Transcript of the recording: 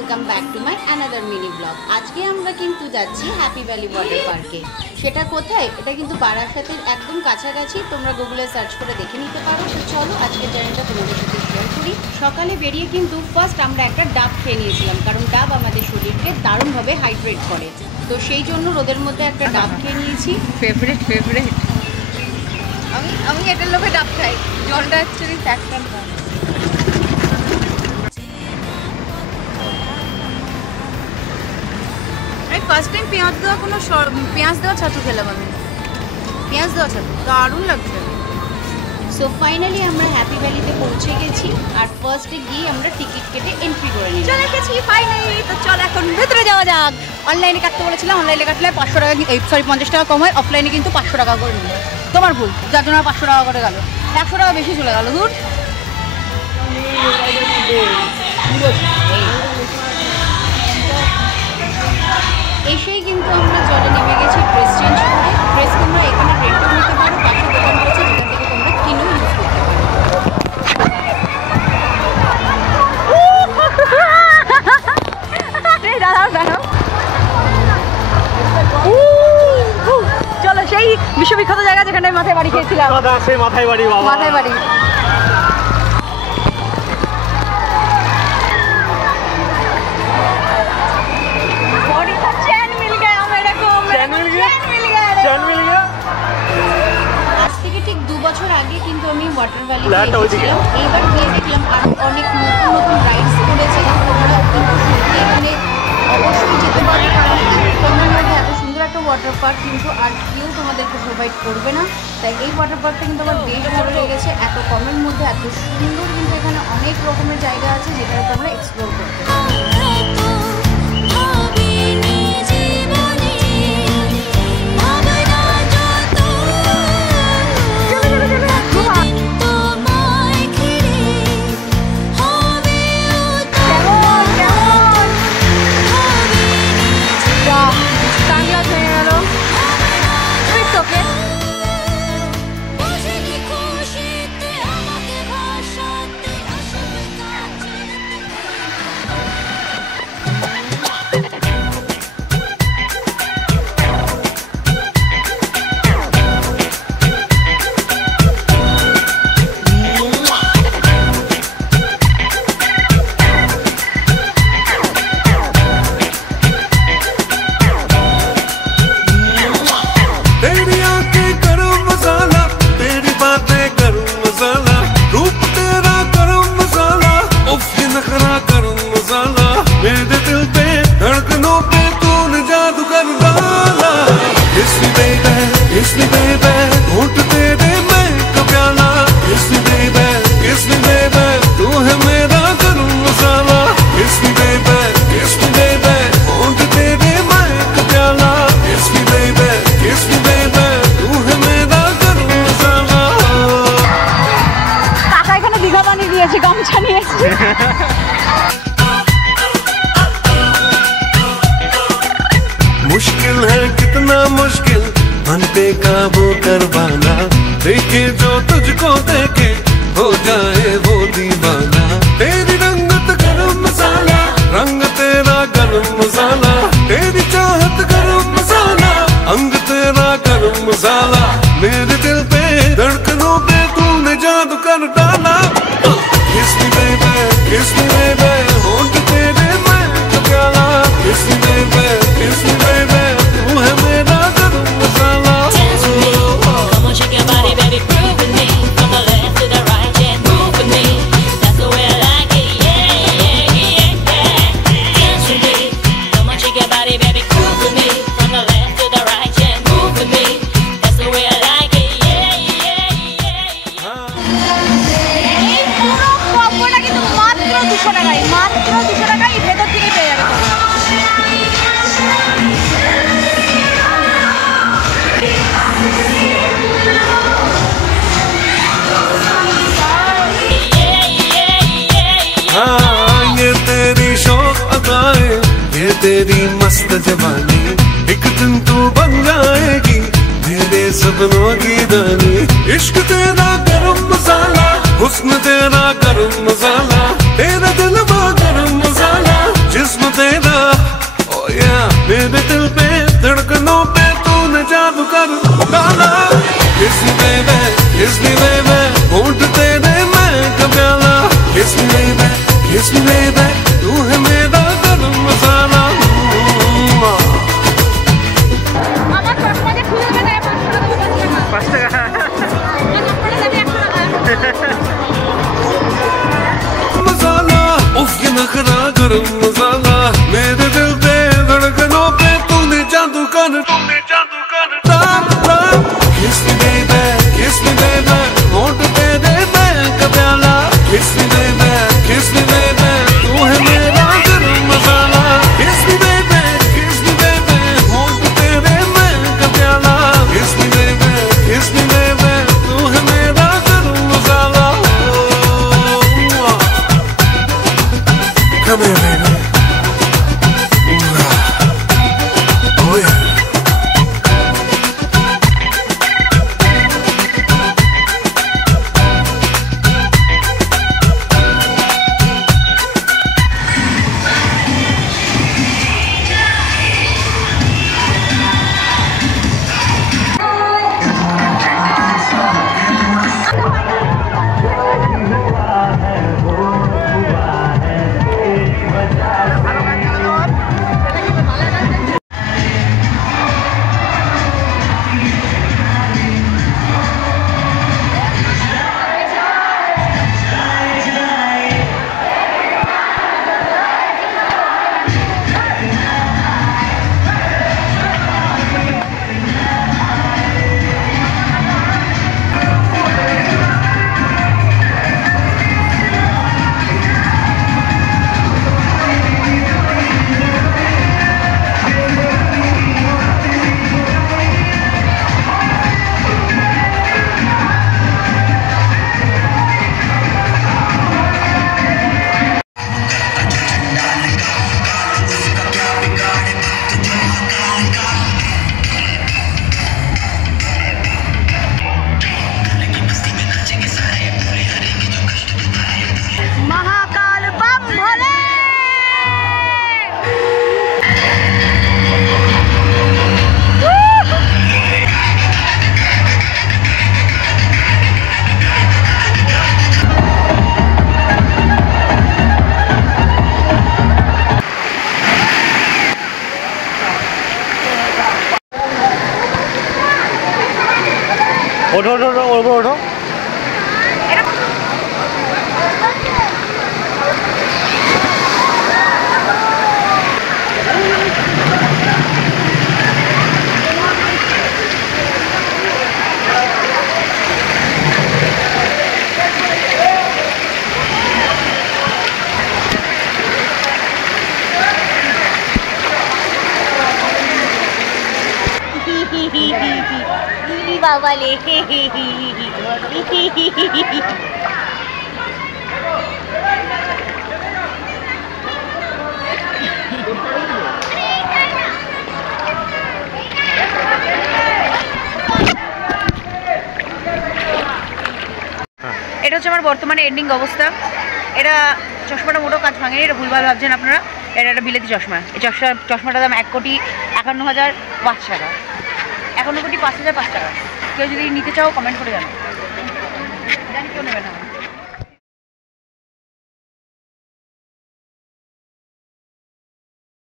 Welcome back to my another mini blog. আজকে আমরা কিন্তু যাচ্ছি হ্যাপি ভ্যালি ওয়াটার পার্কে। সেটা কোথায়? এটা কিন্তু বারাসাতের একদম কাছাকাছি, তোমরা গুগলে সার্চ করে দেখে নিতে পারো। তো চলো আজকে জার্নিটা তোমাদের সাথে শেয়ার করি। সকালে বেরিয়ে কিন্তু ফার্স্ট আমরা একটা ডাব খেয়ে নিয়েছিলাম, কারণ ডাব আমাদের শরীরকে দারুণভাবে হাইড্রেট করে। তো সেই জন্য রোদের মধ্যে একটা ডাব খেয়ে নিয়েছি। ফেভারিট আমি এটার লোভে ডাব খাই। জলটা অ্যাকচুয়ালি ট্যাক্টার না। আমি ফার্স্ট টাইম পেঁয়াজ দেওয়া ছাতু খেলাম। আমি পেঁয়াজ দেওয়া ছাতু দারুণ লাগছে। সো ফাইনালি আমরা হ্যাপি ভ্যালিতে পৌঁছে গেছি, আর ফার্স্টে গিয়ে আমরা টিকিট কেটে এন্ট্রি করে নিই। চলে গেছি ফাইনালি। তো চল এখন ভেতরে যাওয়া যাক। অনলাইনে কাটতে বলেছিলাম, অনলাইনে কাটলে 500 টাকা, 50 টাকা কম হয়। অফলাইনে কিন্তু 500 টাকা করে নিল। তোমার ভুল, যার জন্য 500 টাকা করে গেল। 100 টাকা বেশি চলে গেল। দূর এসেই কিন্তু আমরা জলে নেমে গেছি ড্রেস চেঞ্জ করে। ড্রেস তোমরা এখানে রেন্টও নিতে পারো, পাশে দোকান রয়েছে যেখান থেকে তোমরা কিনেও ইউজ করতে পারো। চলো সেই বিশ্ববিখ্যাত জায়গা যেখানে মাথায় বাড়ি খেয়েছিলাম। মাথায় বাড়ি মাথায় বাড়ি। আজ থেকে ঠিক 2 বছর আগে কিন্তু আমি ওয়াটার ভ্যালি গিয়েছিলাম। এইবার গিয়ে দেখলাম আর অনেক নতুন নতুন রাইডস করেছে। তোমরা কিন্তু সত্যি এখানে অবশ্যই যেতে পারো, কারণ কমের মধ্যে এত সুন্দর একটা ওয়াটার পার্ক কিন্তু আর কেউ তোমাদেরকে প্রোভাইড করবে না। তাই এই ওয়াটার পার্কটা কিন্তু আমার বেশ ভালো লেগেছে। এত কমের মধ্যে এত সুন্দর, কিন্তু এখানে অনেক রকমের জায়গা আছে যেখানে তোমরা এক্সপ্লোর করতে পারো। मुश्किल है कितना मुश्किल मन पे काबू कर पाना, देखे जो तुझको देखे हो जाए वो दीवाना। तेरी रंगत गरम मसाला, रंग तेरा गरम मसाला, तेरी चाहत गरम मसाला, अंग तेरा गरम मसाला। मेरे दिल पे धड़कनों पे तूने जादू कर डाला। Kiss me baby, kiss me baby, होंठ तेरे मैं तो प्याला। Kiss me baby, kiss me baby, तू है मेरा गरम मसाला। Dance with me, come on shake your body baby, groove with me, from the left to the right, yeah, move with me, that's the way I like it, yeah, yeah, yeah, yeah. Dance with me, come on shake your body baby, groove with me, from the left to the right, yeah, move with me, that's the way I like it, yeah, yeah, yeah, yeah. কিন্তু মাত্র 200 টাকায়, মাত্র 200 টাকায় ভেতর থেকে পেয়ে যাবে। हाँ ये तेरी शौक अदाएं, ये तेरी मस्त जवानी, एक दिन तू बन जाएगी मेरे सपनों की रानी। इश्क तेरा गरम मसाला, हुस्न तेरा गरम मसाला, तेरा दिल वो गरम मसाला, जिस्म तेरा oh yeah मेरे दिल पे धड़कनों पे तूने जादू कर डाला kiss me baby होंठ तेरे मैं कब्याला kiss me baby तू है मेरा गरम मसाला আমার চশমা যে খুলে দেবে 500 টাকা 5 টাকা मसाला उफ ये नखरा गरम मसाला मेरे दिल पे धड़कनों पे तूने जादू कर kiss me baby होंठ तेरे मैं कब्याला kiss me baby तू है मेरा गरम मसाला kiss me baby होंठ तेरे मैं कब्याला kiss me baby तू है मेरा गरम मसाला Come here, baby. Oh yeah. Mahakal बम भोले ওঠো বাবা লে এটা হচ্ছে আমার বর্তমানে এন্ডিং অবস্থা। এটা চশমাটা মোটো কাজ ভাঙেনি, এটা ভুলভাল ভাবছেন আপনারা। এটা একটা বিলেতি চশমা। এই চশমাটার দাম 1,51,05 টাকা। 51,05,05 টাকা। কেউ যদি নিতে চাও কমেন্ট করে জানো, জানি কেউ নেবে না।